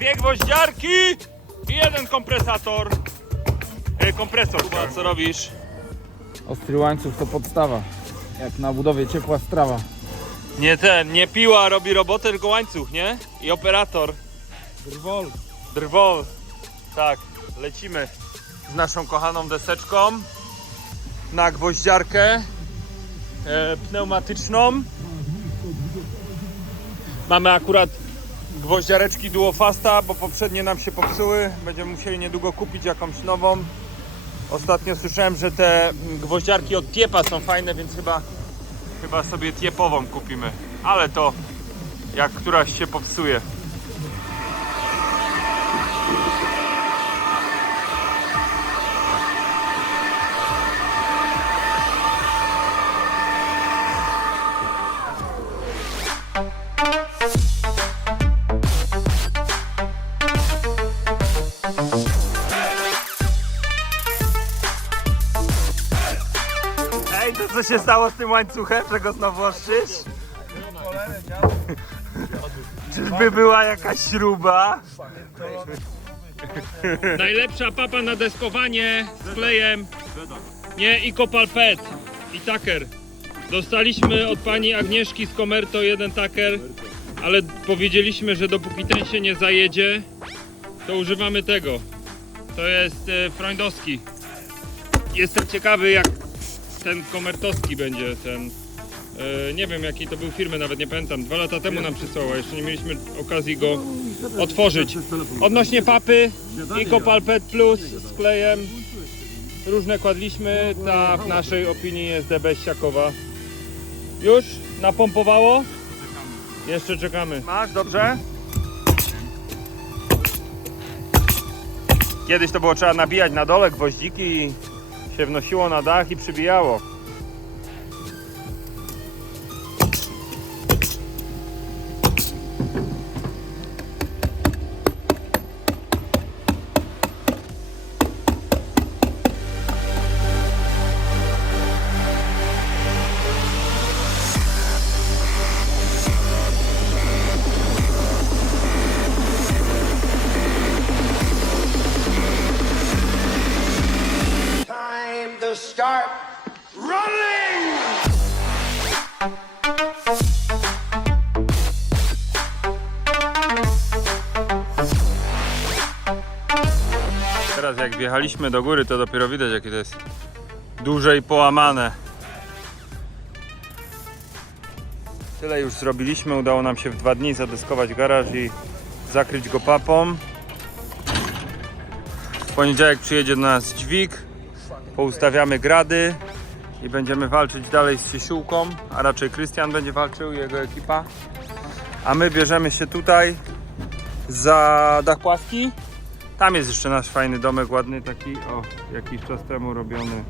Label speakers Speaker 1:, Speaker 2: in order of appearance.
Speaker 1: gwoździarki i jeden kompresator. E, kompresor. A co robisz?
Speaker 2: Ostry łańcuch to podstawa. Jak na budowie ciepła strawa.
Speaker 1: Nie ten, nie piła robi robotę, tylko łańcuch, nie? I operator.
Speaker 2: Drwol.
Speaker 1: Drwol. Tak, lecimy z naszą kochaną deseczką na gwoździarkę e, pneumatyczną. Mamy akurat gwoździareczki Duofasta, bo poprzednie nam się popsuły. Będziemy musieli niedługo kupić jakąś nową. Ostatnio słyszałem, że te gwoździarki od Tiepa są fajne, więc chyba, chyba sobie Tiepową kupimy. Ale to jak któraś się popsuje. Ej, to co się stało z tym łańcuchem, że go znowu ostrzysz? Czyżby była jakaś śruba? Najlepsza papa na deskowanie z klejem. Nie, i Kopal Pet i Taker. Dostaliśmy od pani Agnieszki z Komerto jeden taker, ale powiedzieliśmy, że dopóki ten się nie zajedzie, to używamy tego. To jest e, freundowski. Jestem ciekawy jak ten komertowski będzie ten. E, nie wiem jakiej to był firmy, nawet nie pamiętam. Dwa lata temu nam przysłała, jeszcze nie mieliśmy okazji go otworzyć. Odnośnie papy i Kopal Pet Plus z klejem. Różne kładliśmy, ta w naszej opinii jest debeściakowa. Już? Napompowało? Jeszcze czekamy. Masz, dobrze? Kiedyś to było trzeba nabijać na dole gwoździki i się wnosiło na dach i przybijało.
Speaker 3: Start running!
Speaker 1: Teraz jak wjechaliśmy do góry, to dopiero widać jakie to jest duże i połamane. Tyle już zrobiliśmy. Udało nam się w dwa dni zadeskować garaż i zakryć go papą. W poniedziałek przyjedzie do nas dźwig. Poustawiamy grady i będziemy walczyć dalej z siesiółką, a raczej Krystian będzie walczył jego ekipa. A my bierzemy się tutaj za dach płaski tam jest jeszcze nasz fajny domek, ładny taki, o, jakiś czas temu robiony